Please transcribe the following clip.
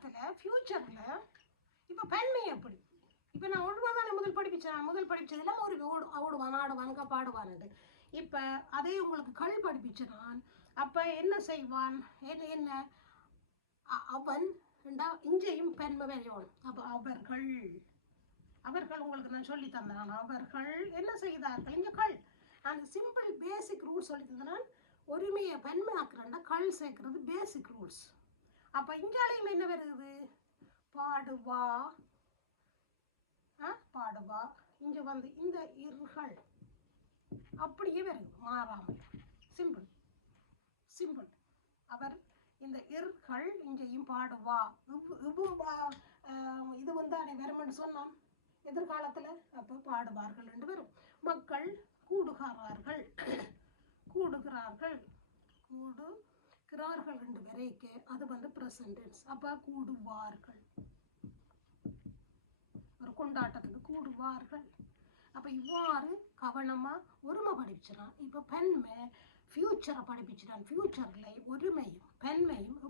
எதிர்காலத்தில் ஃப்யூச்சரில் இப்போ பெண்மை எப்படி இப்போ நான் ஒழுங்காக தானே முதல் படிப்பிச்சதெல்லாம் ஒரு ஓடுவான் ஆடுவான் பாடுவான்ட்டு இப்போ அதே உங்களுக்கு கள் படிப்பிச்சான் அப்போ என்ன செய்வான் என்ன அவன் இங்கேயும் பெண்மை வரையணும். அப்போ அவர்கள் உங்களுக்கு நான் சொல்லி தந்தேன். அவர்கள் என்ன செய்தார்கள் இங்கே கள் அந்த சிம்பிள் பேசிக் ரூல்ஸ் சொல்லி தந்தேன். ஒருமையை பெண்மையாக்குறேன்னா கள் சேர்க்கறது பேசிக் ரூல்ஸ். அப்போ இங்காலையும் என்ன வருது பாடுவா பாடுவா இங்கே வந்து இந்த இர்கள் அப்படியே வருது மாறாமல் சிம்பிள் அவர் இந்த இர்கள் இங்கேயும் பாடுவா இது வந்து அனைவரும் சொன்னான் எதிர்காலத்தில் அப்போ பாடுவார்கள் என்று வரும். மக்கள் கூடுகிறார்கள் என்று வரைக்கு அது வந்து ப்ரெசன்ட் டென்ஸ். அப்போ கூடுவார்கள் ஒரு கொண்டாட்டத்துக்கு கூடுவார்கள். அப்போ இவ்வாறு கவனமாக ஒருமை படிப்பிச்சிடான். இப்போ பெண்மை ஃப்யூச்சரை படிப்பிச்சிடான். ஃப்யூச்சரில் ஒருமையும் பெண்மையும்